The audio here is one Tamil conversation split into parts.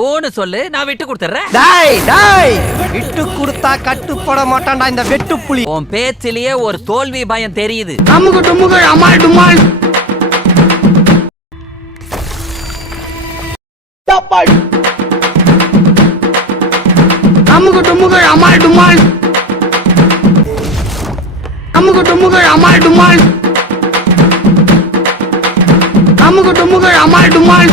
ஓன்னு சொல்லு, நான் விட்டு கொடுத்துறேன். விட்டு கொடுத்தா கட்டுப்பட மாட்டான்டா இந்த வெட்டுப்புலி. உன் பேச்சிலேயே ஒரு தோல்வி பயம் தெரியுது. அமுகு டுமுகு அமால் டுமால். அமுகு டுமுகு அமால் டுமால். அமுகு டுமுகு அமால் டுமால். அமுகு டுமுகு அமால் டுமால்.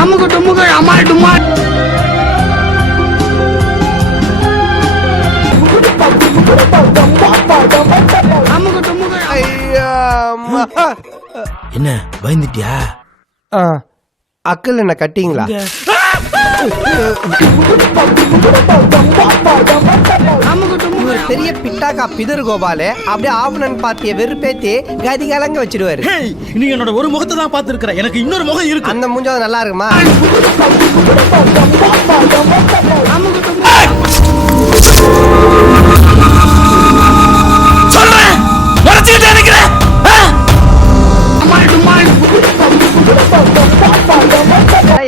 அமுகு டுமுகு அமால் டுமால். அமுகு டுமுகு. என்ன பயந்துட்டியா? அக்கல் என்ன கட்டிங்களா? பெரிய பிட்டாக்கா பிதர் கோபாலு அப்படியே ஆவணன் பார்த்திய வெறுப்பேத்தி கதி கலங்க வச்சிடுவாரு. நீ என்னோட ஒரு முகத்தை தான் பார்த்திருக்கிற, எனக்கு இன்னொரு முகம் இருக்கு. அந்த முஞ்சாவது நல்லா இருக்குமா?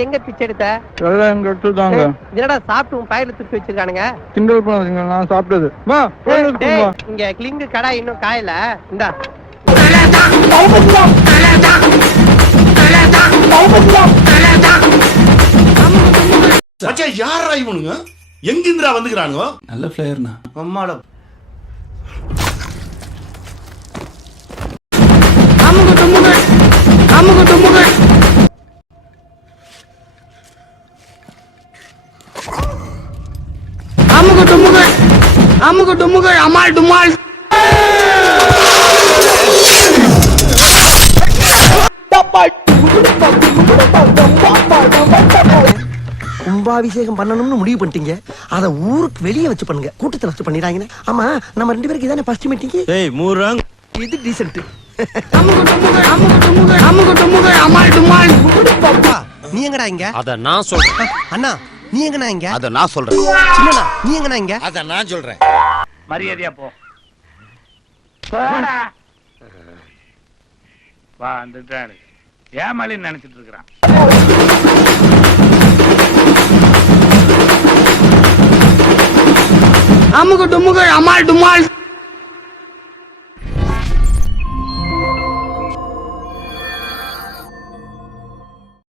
எங்க பிச்சை எடுத்த? என்னடா சாப்பிட்டு உன் பயில துப்பி வச்சிருக்கானுங்க. கிண்டல் பண்ணாதீங்க, நான் சாப்பிட்டது. இங்க கிளிங்கு கடை இன்னும் காயல. இந்தா யாரா இவனுங்க? எங்கிந்திரா வந்துக்கிறானுங்க? நல்ல பிளேயர்னா அம்மாடா. அமுகு டுமுகு அமுகு டுமுகு. அமுகு டுமுகு அமுகு டுமுகு அமால் டுமால். கும்பாபிஷேகம் பண்ணணும்னு முடிவு பண்ணிட்டீங்க. அத ஊருக்கு வெளியே வச்சு பண்ணுங்க, கூட்டத்துல வச்சு பண்ணிடாங்க. ஆமா, நம்ம ரெண்டு பேருக்கு இதானே ஃபர்ஸ்ட் மீட்டிங். ஏய் மூரங், இது டீசன்ட். அமுகு டுமுகு அமுகு டுமுகு அமுகு டுமுகு அமால் டுமால். நீ எங்கடா இங்க? அத நான் சொல்றேன். அண்ணா நீ எங்கடா இங்க? அத நான் சொல்றேன். சின்னண்ணா நீ எங்கடா இங்க? அத நான் சொல்றேன். மரியாதையா போ. போடா. வா வந்துட்டாரு. ஏமாலின்னு நினைச்சிட்டு இருக்கிறான். அமுகு டுமுகு அமால் டுமால்.